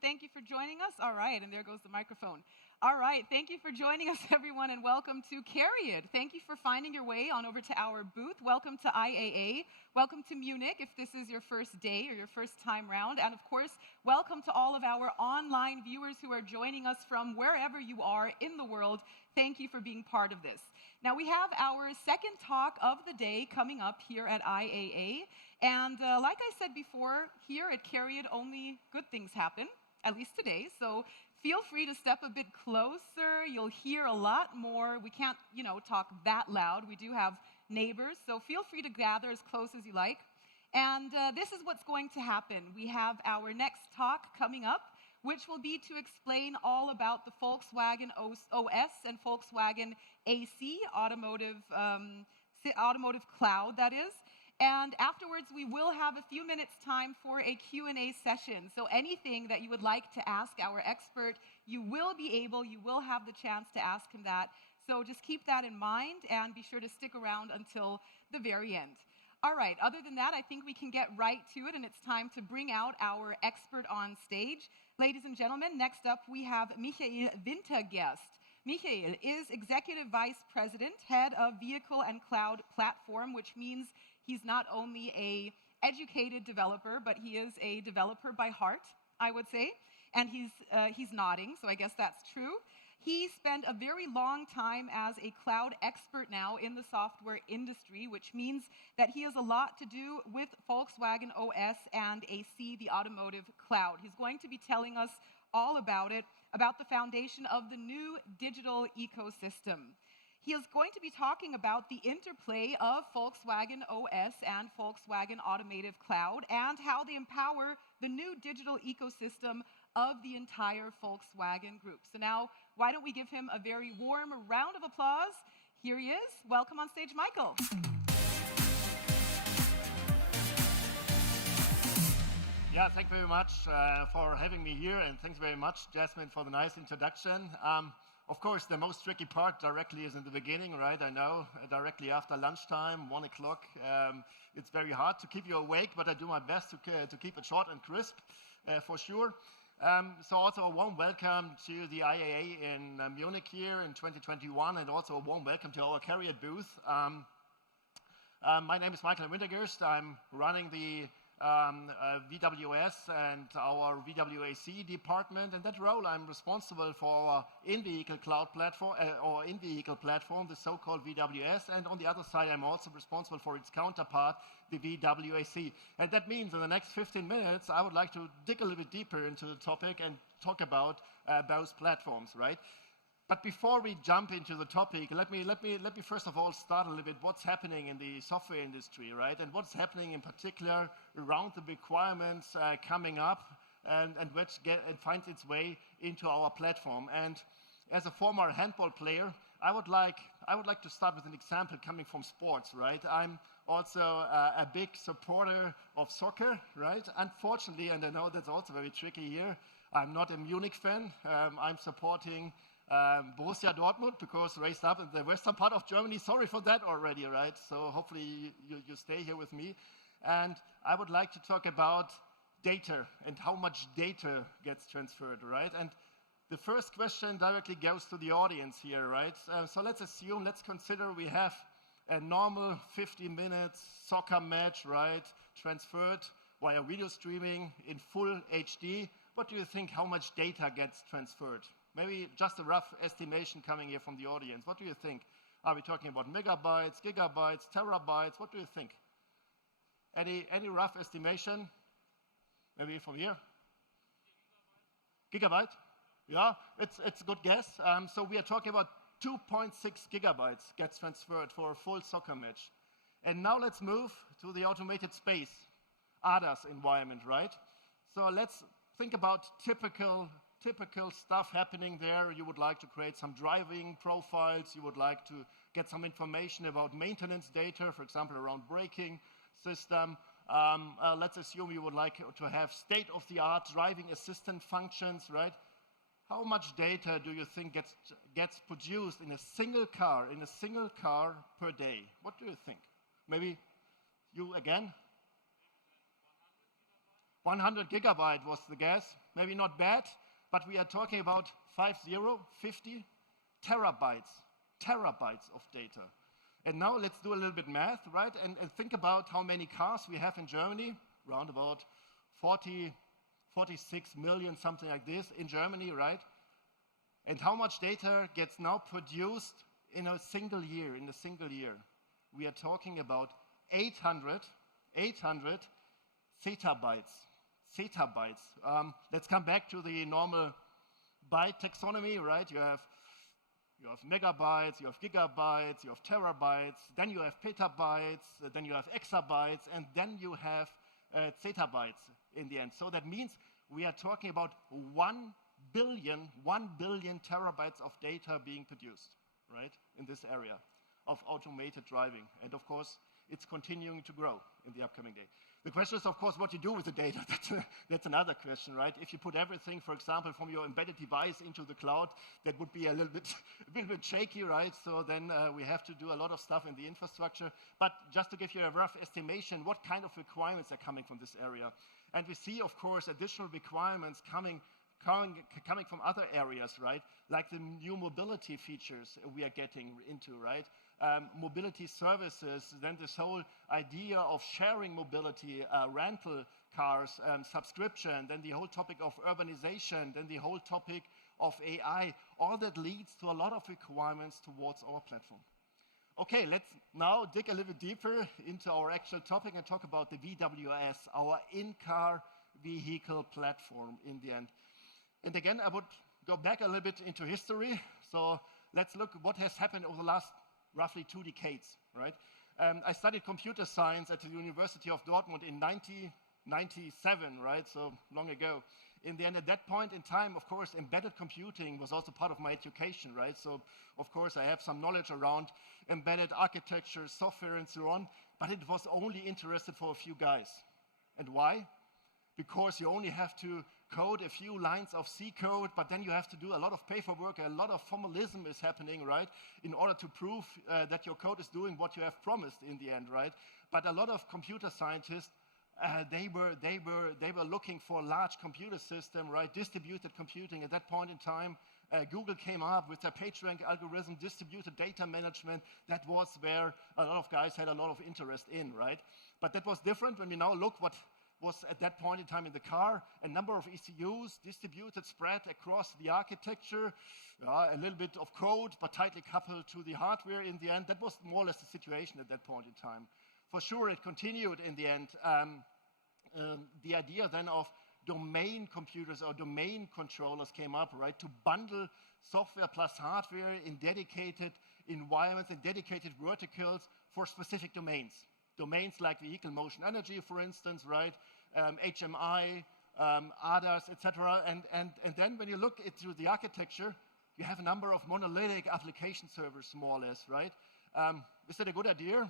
Thank you for joining us. All right, and there goes the microphone. All right, thank you for joining us, everyone, and welcome to CARIAD. Thank you for finding your way on over to our booth. Welcome to IAA. Welcome to Munich, if this is your first day or your first time round. And of course, welcome to all of our online viewers who are joining us from wherever you are in the world. Thank you for being part of this. Now, we have our second talk of the day coming up here at IAA. And like I said before, here at CARIAD, only good things happen, at least today. So feel free to step a bit closer. You'll hear a lot more. We can't, talk that loud. We do have neighbors, so feel free to gather as close as you like. And this is what's going to happen. We have our next talk coming up, which will be to explain all about the Volkswagen OS and Volkswagen AC, Automotive Cloud, that is. And afterwards, we will have a few minutes time for a Q&A session. So anything that you would like to ask our expert, you will have the chance to ask him that. So just keep that in mind and be sure to stick around until the very end. All right, other than that, I think we can get right to it, and it's time to bring out our expert on stage. Ladies and gentlemen, next up we have Michael Wintergerst. Michael is Executive Vice President, Head of Vehicle and Cloud Platform, which means he's not only an educated developer, but he is a developer by heart, I would say. And he's nodding, so I guess that's true. He spent a very long time as a cloud expert now in the software industry, which means that he has a lot to do with Volkswagen OS and AC, the Automotive Cloud. He's going to be telling us all about it, about the foundation of the new digital ecosystem. He is going to be talking about the interplay of Volkswagen OS and Volkswagen Automotive Cloud and how they empower the new digital ecosystem of the entire Volkswagen Group. So now, why don't we give him a very warm round of applause? Here he is. Welcome on stage, Michael. Yeah, thank you very much for having me here, and thanks very much, Jasmine, for the nice introduction. Of course, the most tricky part directly is in the beginning, right? I know, directly after lunchtime, 1 o'clock, it's very hard to keep you awake, but I do my best to keep it short and crisp, for sure. So also a warm welcome to the IAA in Munich here in 2021, and also a warm welcome to our CARIAD booth. My name is Michael Wintergerst. I'm running the VW.OS and our VW.AC department. In that role, I'm responsible for our in-vehicle cloud platform, or in-vehicle platform, the so-called VW.OS. And on the other side, I'm also responsible for its counterpart, the VW.AC. And that means in the next 15 minutes, I would like to dig a little bit deeper into the topic and talk about those platforms, right? But before we jump into the topic, let me first of all start a little bit what's happening in the software industry, right? And what's happening in particular around the requirements coming up and which finds its way into our platform. And as a former handball player, I would like to start with an example coming from sports, right? I'm also a big supporter of soccer, right? Unfortunately, and I know that's also very tricky here, I'm not a Munich fan. I'm supporting Borussia Dortmund, because raised up in the western part of Germany. Sorry for that already, right? So hopefully you stay here with me. And I would like to talk about data and how much data gets transferred, right? And the first question directly goes to the audience here, right? So let's consider we have a normal 50 minutes soccer match, right? Transferred via video streaming in full HD. What do you think, how much data gets transferred? Maybe just a rough estimation coming here from the audience. What do you think? Are we talking about megabytes, gigabytes, terabytes? What do you think? Any rough estimation? Maybe from here? Gigabyte? Yeah, it's a good guess. So we are talking about 2.6 gigabytes gets transferred for a full soccer match. And now let's move to the automated space, ADAS environment, right? So let's think about typical stuff happening there. You would like to create some driving profiles. You would like to get some information about maintenance data, for example, around braking system. Let's assume you would like to have state-of-the-art driving assistant functions, right? How much data do you think gets produced in a single car per day? What do you think? Maybe you again? 100 gigabyte was the guess. Maybe not bad, but we are talking about 50 terabytes of data. And now let's do a little bit math, right? And think about how many cars we have in Germany, around about 46 million, something like this in Germany, right? And how much data gets now produced in a single year, We are talking about 800 zettabytes. Let's come back to the normal byte taxonomy, right? You have megabytes, you have gigabytes, you have terabytes, then you have petabytes, then you have exabytes, and then you have zettabytes in the end. So that means we are talking about 1 billion terabytes of data being produced, right, in this area of automated driving. And of course, it's continuing to grow in the upcoming day. The question is, of course, what you do with the data. That's another question, right? If you put everything, for example, from your embedded device into the cloud, that would be a little bit shaky, right? So then we have to do a lot of stuff in the infrastructure. But just to give you a rough estimation, what kind of requirements are coming from this area? And we see, of course, additional requirements coming from other areas, right? Like the new mobility features we are getting into, right? Mobility services, then this whole idea of sharing mobility, rental cars, subscription, then the whole topic of urbanization, then the whole topic of AI, all that leads to a lot of requirements towards our platform. Okay, let's now dig a little deeper into our actual topic and talk about the VW.OS, our in-car vehicle platform in the end. And again, I would go back a little bit into history. So let's look what has happened over the last roughly 2 decades, right? I studied computer science at the University of Dortmund in 1997, right? So long ago. In the end, at that point in time, of course, embedded computing was also part of my education, right? So, of course, I have some knowledge around embedded architecture, software, and so on, but it was only interested for a few guys. And why? Because you only have to code a few lines of C code, but then you have to do a lot of paperwork, a lot of formalism is happening, right, in order to prove that your code is doing what you have promised in the end, right? But a lot of computer scientists, they were looking for a large computer system, right, distributed computing. At that point in time, Google came up with their PageRank algorithm, distributed data management. That was where a lot of guys had a lot of interest in, right? But that was different when we now look what was at that point in time in the car, a number of ECUs distributed, spread across the architecture, a little bit of code, but tightly coupled to the hardware in the end. That was more or less the situation at that point in time. For sure, it continued in the end. The idea then of domain computers or domain controllers came up, right, to bundle software plus hardware in dedicated environments and dedicated verticals for specific domains. Domains like vehicle motion energy, for instance, right? HMI, ADAS, etc. And then when you look into the architecture, you have a number of monolithic application servers, more or less, right? Is that a good idea?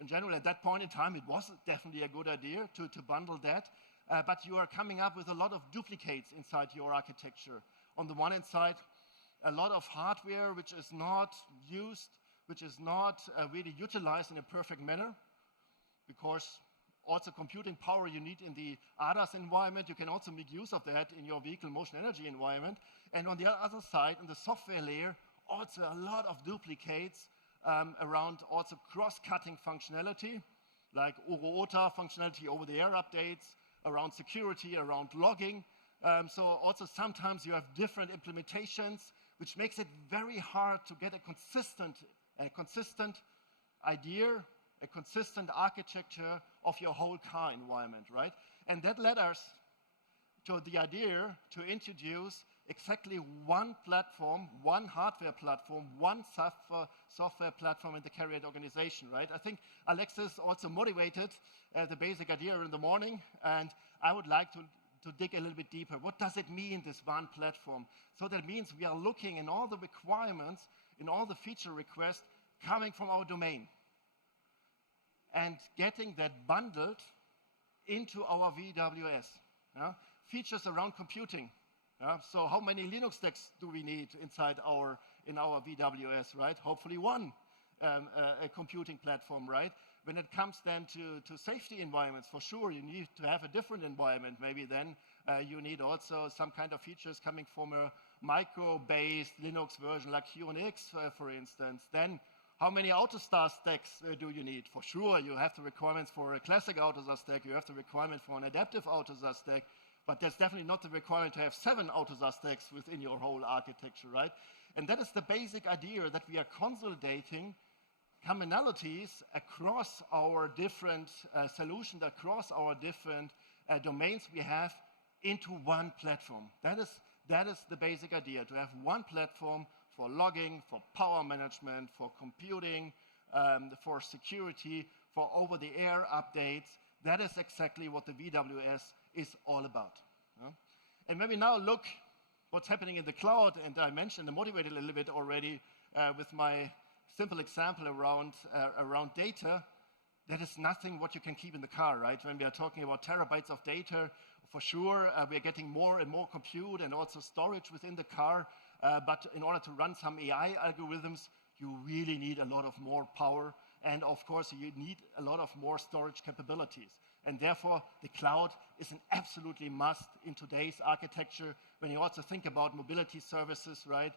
In general, at that point in time, it was definitely a good idea to bundle that. But you are coming up with a lot of duplicates inside your architecture. On the one hand side, a lot of hardware which is not used, which is not really utilized in a perfect manner, because also computing power you need in the ADAS environment, you can also make use of that in your vehicle motion energy environment. And on the other side, in the software layer, also a lot of duplicates around also cross-cutting functionality, like OTA functionality, over-the-air updates, around security, around logging. So also sometimes you have different implementations, which makes it very hard to get a consistent idea, a consistent architecture of your whole car environment, right? And that led us to the idea to introduce exactly one platform, one hardware platform, one software platform in the CARIAD organization, right? I think Alexis also motivated the basic idea in the morning, and I would like to dig a little bit deeper. What does it mean, this one platform? So that means we are looking in all the requirements, in all the feature requests coming from our domain, and getting that bundled into our VW.OS. Yeah? Features around computing. Yeah? So how many Linux stacks do we need inside in our VW.OS, right? Hopefully one. a computing platform, right? When it comes then to safety environments, for sure, you need to have a different environment. Maybe then you need also some kind of features coming from a micro-based Linux version like QNX, for instance. Then how many AutoStar stacks do you need? For sure, you have the requirements for a classic AutoStar stack, you have the requirement for an adaptive AutoStar stack, but there's definitely not the requirement to have 7 AutoStar stacks within your whole architecture, right? And that is the basic idea, that we are consolidating commonalities across our different solutions, across our different domains we have into one platform. That is the basic idea, to have one platform for logging, for power management, for computing, for security, for over-the-air updates. That is exactly what the VW.OS is all about. And when we now look what's happening in the cloud, and I mentioned and motivated a little bit already with my simple example around data, that is nothing what you can keep in the car, right? When we are talking about terabytes of data, for sure, we are getting more and more compute and also storage within the car. But in order to run some AI algorithms, you really need a lot of more power. And of course, you need a lot of more storage capabilities. And therefore, the cloud is an absolutely must in today's architecture. When you also think about mobility services, right?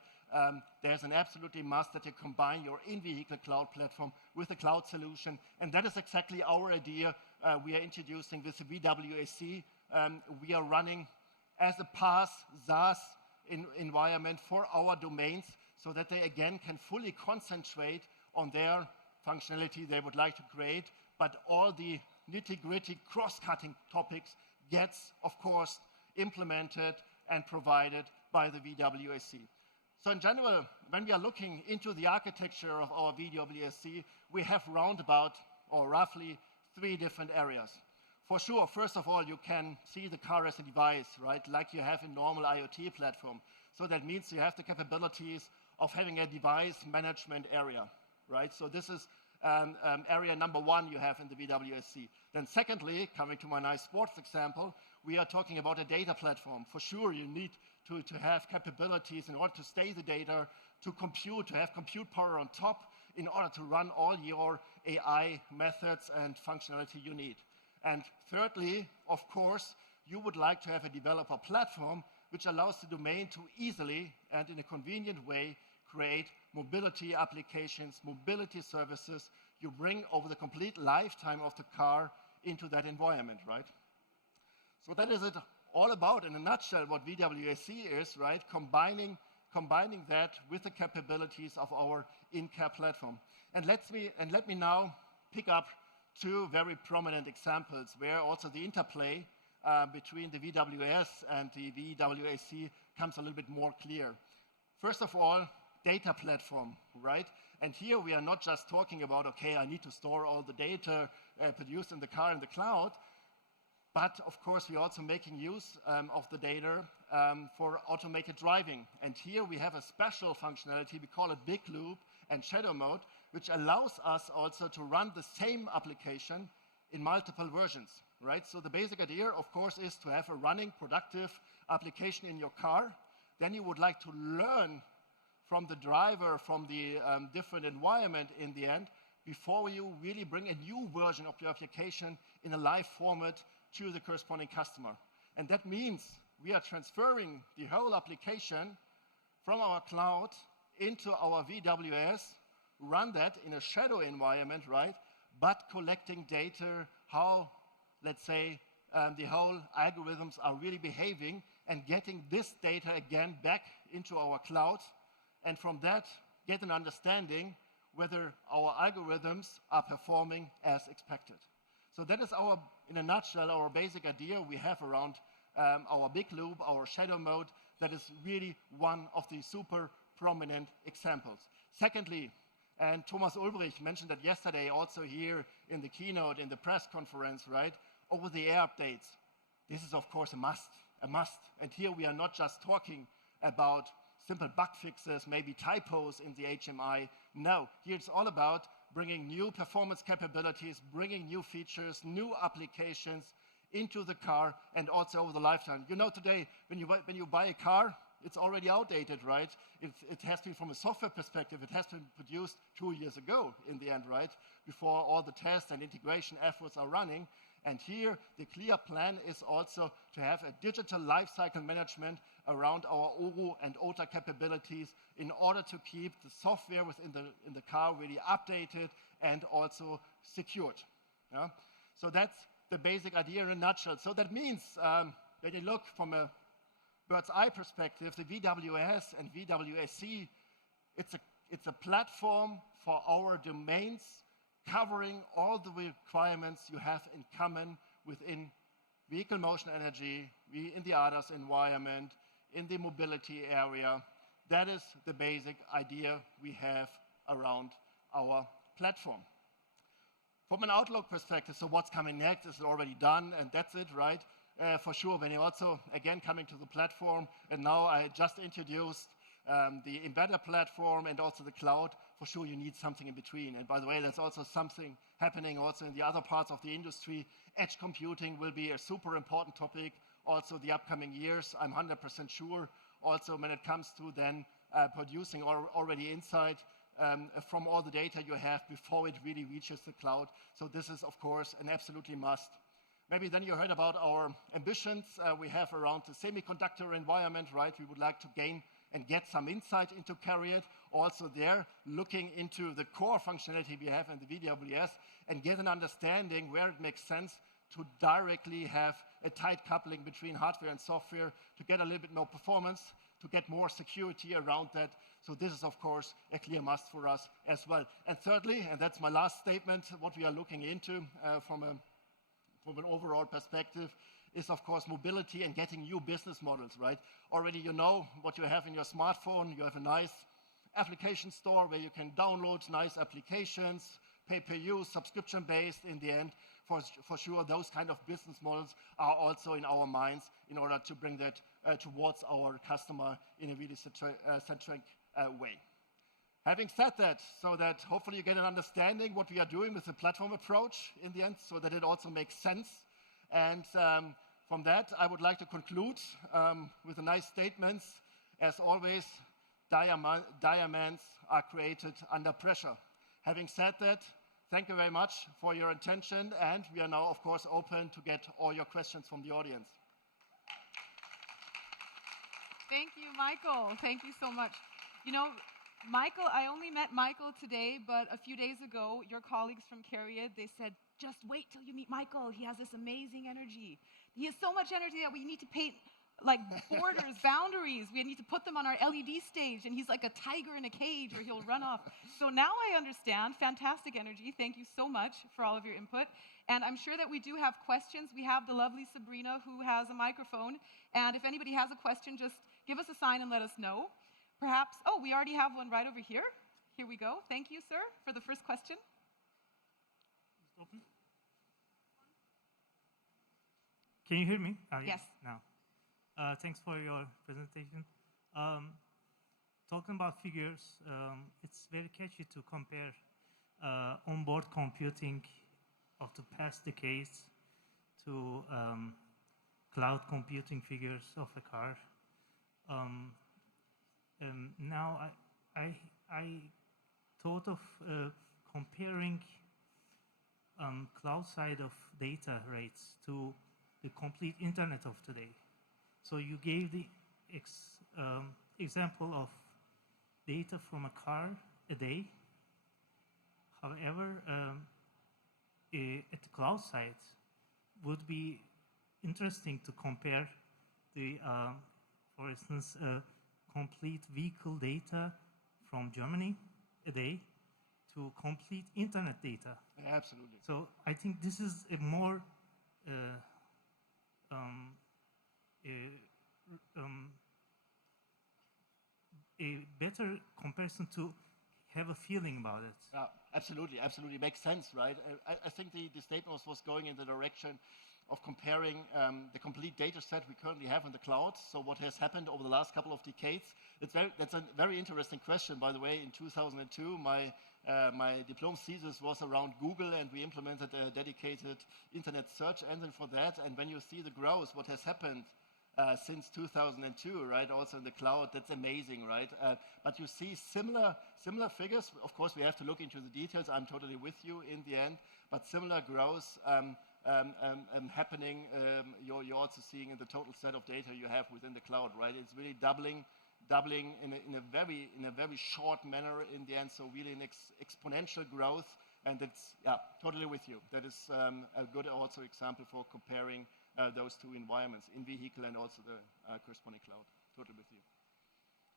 There's an absolutely must that you combine your in-vehicle cloud platform with a cloud solution. And that is exactly our idea we are introducing with the VW.AC. We are running as a PaaS, SaaS environment for our domains so that they, again, can fully concentrate on their functionality they would like to create, but all the nitty-gritty cross-cutting topics gets, of course, implemented and provided by the VW.AC. So in general, when we are looking into the architecture of our VW.AC, we have roundabout or roughly 3 different areas. For sure, first of all, you can see the car as a device, right? Like you have in normal IoT platform. So that means you have the capabilities of having a device management area, right? So this is area number 1 you have in the VW.AC. Then secondly, coming to my nice sports example, we are talking about a data platform. For sure, you need to have capabilities in order to stay the data, to compute, to have compute power on top in order to run all your AI methods and functionality you need. And thirdly, of course, you would like to have a developer platform which allows the domain to easily and in a convenient way create mobility applications, mobility services you bring over the complete lifetime of the car into that environment, right? So that is it all about, in a nutshell, what VW.AC is, right? Combining that with the capabilities of our in-car platform. And let me now pick up 2 very prominent examples where also the interplay between the VW.OS and the VW.AC comes a little bit more clear. First of all, data platform, right? And here we are not just talking about, okay, I need to store all the data produced in the car in the cloud, but of course we're also making use of the data for automated driving. And here we have a special functionality, we call it Big Loop and Shadow Mode, which allows us also to run the same application in multiple versions, right? So the basic idea, of course, is to have a running, productive application in your car. Then you would like to learn from the driver, from the different environment in the end, before you really bring a new version of your application in a live format to the corresponding customer. And that means we are transferring the whole application from our cloud into our VW.OS, run that in a shadow environment, right? But collecting data, how, let's say, the whole algorithms are really behaving, and getting this data again back into our cloud, and from that, get an understanding whether our algorithms are performing as expected. So that is our, in a nutshell, our basic idea we have around our big loop, our shadow mode. That is really one of the super prominent examples. Secondly, and Thomas Ulbrich mentioned that yesterday also here in the keynote, in the press conference, right? Over-the-air updates. This is, of course, a must. And here we are not just talking about simple bug fixes, maybe typos in the HMI. No, here it's all about bringing new performance capabilities, bringing new features, new applications into the car and also over the lifetime. You know, today, when you buy a car, it's already outdated, right? It has been, from a software perspective, it has been produced 2 years ago in the end, right? Before all the tests and integration efforts are running. And here, the clear plan is also to have a digital lifecycle management around our ORU and OTA capabilities in order to keep the software within the car really updated and also secured. Yeah? So that's the basic idea in a nutshell. So that means when you look from a bird's eye perspective, the VW.OS and VW.AC, it's a platform for our domains covering all the requirements you have in common within vehicle motion energy, in the ADAS environment, in the mobility area. That is the basic idea we have around our platform. From an outlook perspective, so what's coming next is already done, and that's it, right? For sure, when you're also, again, coming to the platform, and now I just introduced the embedded platform and also the cloud, for sure you need something in between. And by the way, there's also something happening also in the other parts of the industry. Edge computing will be a super important topic also the upcoming years, I'm 100% sure. Also when it comes to then producing already insight from all the data you have before it really reaches the cloud. So this is, of course, an absolutely must. Maybe then you heard about our ambitions we have around the semiconductor environment, right? We would like to gain and get some insight into CARIAD. Also there, looking into the core functionality we have in the VW.OS and get an understanding where it makes sense to directly have a tight coupling between hardware and software to get a little bit more performance, to get more security around that. So this is, of course, a clear must for us as well. And thirdly, and that's my last statement, what we are looking into from an overall perspective is, of course, mobility and getting new business models, right? Already you know what you have in your smartphone. You have a nice application store where you can download nice applications, pay-per-use, subscription-based in the end. For sure, those kind of business models are also in our minds in order to bring that towards our customer in a really centric way. Having said that, so that hopefully you get an understanding what we are doing with the platform approach in the end, so that it also makes sense. And from that, I would like to conclude with a nice statement. As always, diamonds are created under pressure. Having said that, thank you very much for your attention, and we are now, of course, open to get all your questions from the audience. Thank you, Michael. Thank you so much. You know, Michael, I only met Michael today, but a few days ago, your colleagues from CARIAD, they said, just wait till you meet Michael. He has this amazing energy. He has so much energy that we need to paint like borders, boundaries. We need to put them on our LED stage, and he's like a tiger in a cage or he'll run off. So now I understand. Fantastic energy. Thank you so much for all of your input. And I'm sure that we do have questions. We have the lovely Sabrina who has a microphone. And if anybody has a question, just give us a sign and let us know. Perhaps, oh, we already have one right over here. Here we go. Thank you, sir, for the first question. Open. Can you hear me? Yes. Now. Thanks for your presentation. Talking about figures, it's very catchy to compare onboard computing of the past decades to cloud computing figures of a car. Now I thought of comparing cloud side of data rates to the complete internet of today. So you gave the example of data from a car a day. However, at the cloud side, would be interesting to compare the, for instance, complete vehicle data from Germany a day to complete internet data. Absolutely. So I think this is a more a better comparison to have a feeling about it. Absolutely, absolutely. Makes sense, right? I think the statement was going in the direction of comparing the complete data set we currently have in the cloud. So what has happened over the last couple of decades? That's a very interesting question, by the way. In 2002, my diploma thesis was around Google, and we implemented a dedicated internet search engine for that. And when you see the growth, what has happened since 2002, right? Also in the cloud, that's amazing, right? But you see similar figures. Of course, we have to look into the details. I'm totally with you in the end, but similar growth happening. You're also seeing in the total set of data you have within the cloud, right? It's really doubling in a very short manner in the end. So really an exponential growth, and it's totally with you. That is a good also example for comparing those two environments, in vehicle and also the corresponding cloud. Totally with you.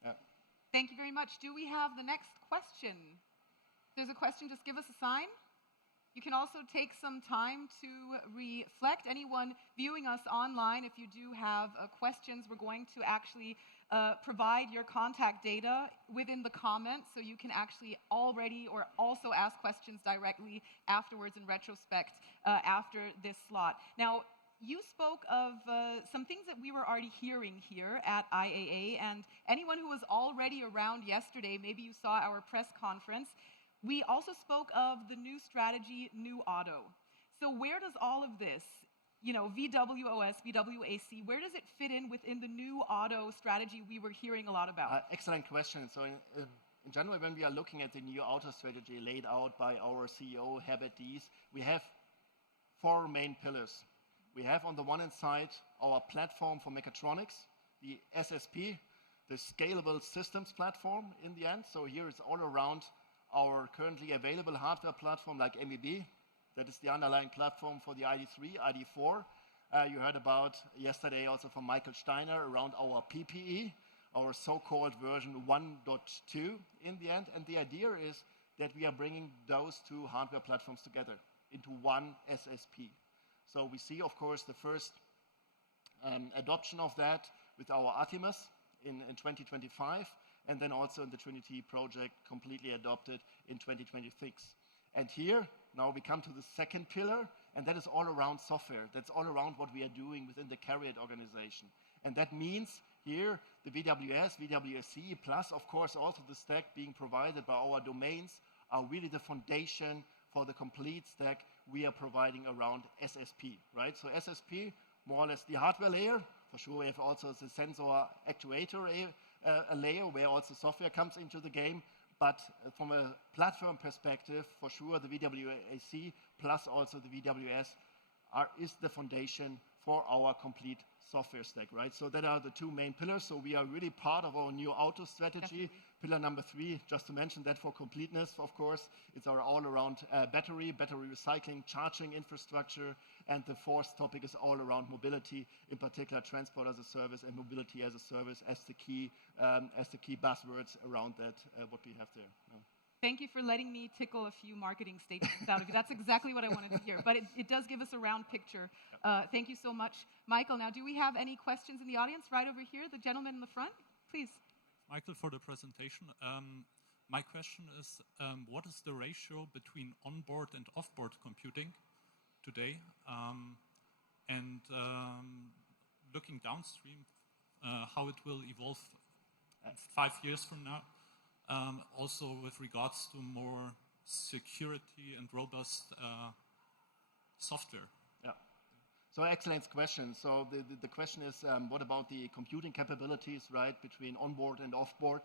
Yeah. Thank you very much. Do we have the next question? If there's a question, just give us a sign. You can also take some time to reflect. Anyone viewing us online, if you do have questions, we're going to actually provide your contact data within the comments, so you can actually already or also ask questions directly afterwards in retrospect after this slot. Now, you spoke of some things that we were already hearing here at IAA, and anyone who was already around yesterday, maybe you saw our press conference, we also spoke of the new strategy, New Auto. So where does all of this, VW.OS, VW.AC, where does it fit in within the New Auto strategy we were hearing a lot about? Excellent question. So in general, when we are looking at the New Auto strategy laid out by our CEO, Herbert Diess, we have 4 main pillars. We have on the one hand side our platform for mechatronics, the SSP, the scalable systems platform in the end. So here it's all around our currently available hardware platform like MEB. That is the underlying platform for the ID3, ID4. You heard about yesterday also from Michael Steiner around our PPE, our so-called version 1.2 in the end. And the idea is that we are bringing those 2 hardware platforms together into one SSP. So we see, of course, the first adoption of that with our Artemis in 2025, and then also in the Trinity project completely adopted in 2026. And here, now we come to the second pillar, and that is all around software. That's all around what we are doing within the CARIAD organization. And that means here the VW.OS, VW.AC, plus of course also the stack being provided by our domains are really the foundation for the complete stack we are providing around SSP, right? So SSP, more or less the hardware layer. For sure, we have also the sensor actuator a layer where also software comes into the game. But from a platform perspective, for sure, the VW.AC plus also the VW.OS is the foundation for our complete software stack, right? So that are the 2 main pillars. So we are really part of our New Auto strategy. Definitely. Pillar number 3, just to mention that for completeness, of course, it's our all-around battery recycling, charging infrastructure, and the 4th topic is all around mobility, in particular transport as a service and mobility as a service as the key buzzwords around that, what we have there. Thank you for letting me tickle a few marketing statements out of you. That's exactly what I wanted to hear, but it does give us a round picture. Thank you so much. Michael, now do we have any questions in the audience? Right over here, the gentleman in the front, please. Michael, for the presentation. My question is, what is the ratio between onboard and offboard computing today? And looking downstream, how it will evolve 5 years from now? Also with regards to more security and robust software. Yeah. So excellent question. So the question is, what about the computing capabilities, right, between onboard and offboard?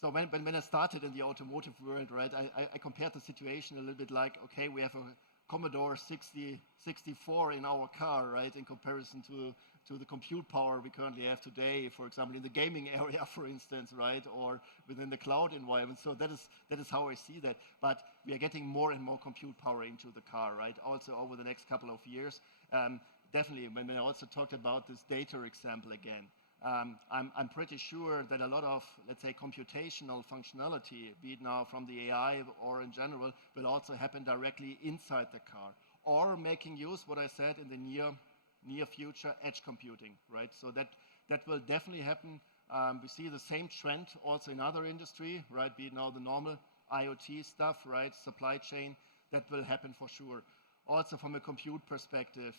So when I started in the automotive world, right, I compared the situation a little bit like, okay, we have a Commodore 64 in our car, right, in comparison to the compute power we currently have today, for example, in the gaming area, for instance, right, or within the cloud environment. So that is how I see that. But we are getting more and more compute power into the car, right, also over the next couple of years. Definitely, when I also talked about this data example again, I'm pretty sure that a lot of, let's say, computational functionality, be it now from the AI or in general, will also happen directly inside the car, or making use, what I said, in the near future, edge computing, right? So that will definitely happen. We see the same trend also in other industry, right? Be it now the normal IoT stuff, right? Supply chain, that will happen for sure. Also from a compute perspective,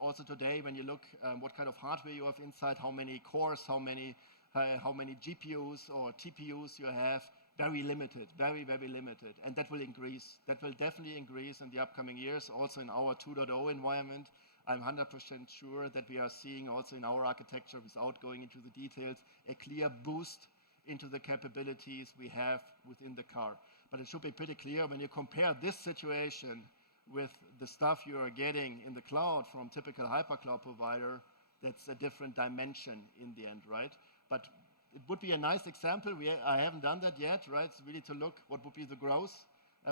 also today, when you look what kind of hardware you have inside, how many cores, how many GPUs or TPUs you have, very limited, very, very limited. And that will increase. That will definitely increase in the upcoming years, also in our 2.0 environment. I'm 100% sure that we are seeing also in our architecture, without going into the details, a clear boost into the capabilities we have within the car. But it should be pretty clear when you compare this situation with the stuff you are getting in the cloud from typical hypercloud provider, that's a different dimension in the end, right? But it would be a nice example. I haven't done that yet, right? It's really to look what would be the growth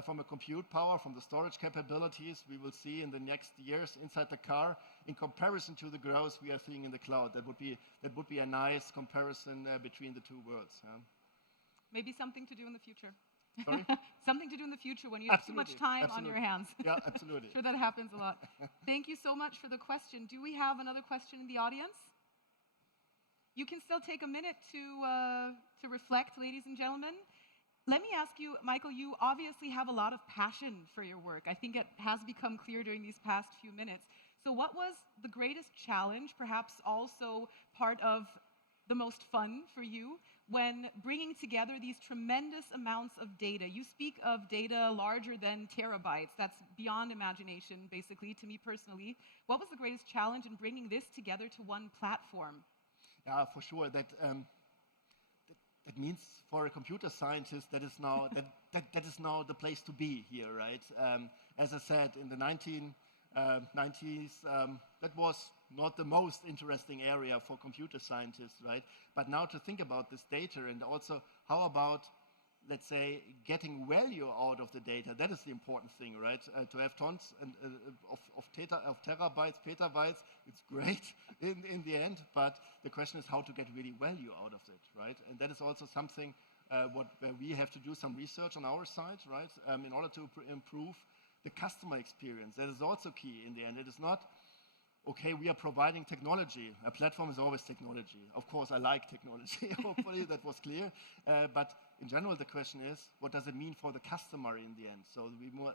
from a compute power, from the storage capabilities we will see in the next years inside the car in comparison to the growth we are seeing in the cloud. That would be a nice comparison between the two worlds. Yeah? Maybe something to do in the future. Sorry? Something to do in the future when you have too much time on your hands. Yeah, absolutely. Sure, that happens a lot. Thank you so much for the question. Do we have another question in the audience? You can still take a minute to reflect, ladies and gentlemen. Let me ask you, Michael, you obviously have a lot of passion for your work. I think it has become clear during these past few minutes. So what was the greatest challenge, perhaps also part of the most fun for you, when bringing together these tremendous amounts of data? You speak of data larger than terabytes. That's beyond imagination, basically, to me personally. What was the greatest challenge in bringing this together to one platform? Yeah, for sure. That means for a computer scientist that is now the place to be here, right? As I said, in the 1990s, that was not the most interesting area for computer scientists, right? But now to think about this data and also how about, let's say, getting value out of the data, that is the important thing, right? To have tons of terabytes, petabytes, it's great in the end, but the question is how to get really value out of it, right? And that is also something where we have to do some research on our side, right? In order to improve the customer experience. That is also key in the end. It is not, okay, we are providing technology. A platform is always technology. Of course, I like technology. Hopefully that was clear. But in general, the question is, what does it mean for the customer in the end? So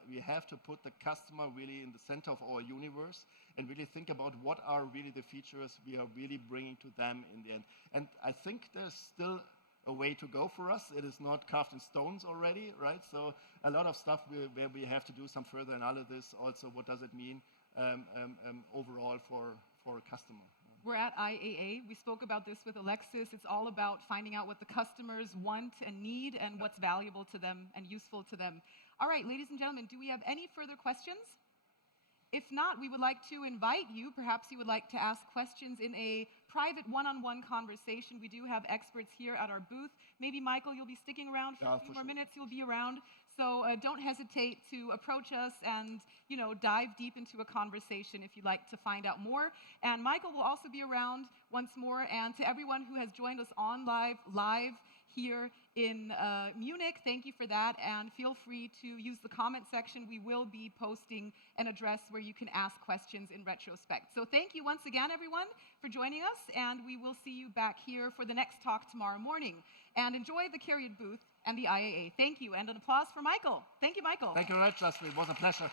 we have to put the customer really in the center of our universe and really think about what are really the features we are really bringing to them in the end. And I think there's still a way to go for us. It is not carved in stones already, right? So a lot of stuff where we have to do some further analysis. Also, what does it mean overall for a customer? We're at IAA. We spoke about this with Alexis. It's all about finding out what the customers want and need and what's valuable to them and useful to them. All right, ladies and gentlemen, do we have any further questions? If not, we would like to invite you. Perhaps you would like to ask questions in a private one-on-one conversation. We do have experts here at our booth. Maybe, Michael, you'll be sticking around for a few more minutes. You'll be around. So don't hesitate to approach us and, dive deep into a conversation if you'd like to find out more. And Michael will also be around once more. And to everyone who has joined us on live here in Munich, thank you for that. And feel free to use the comment section. We will be posting an address where you can ask questions in retrospect. So thank you once again, everyone, for joining us. And we will see you back here for the next talk tomorrow morning. And enjoy the CARIAD booth and the IAA. Thank you. And an applause for Michael. Thank you, Michael. Thank you very much, Justin. It was a pleasure.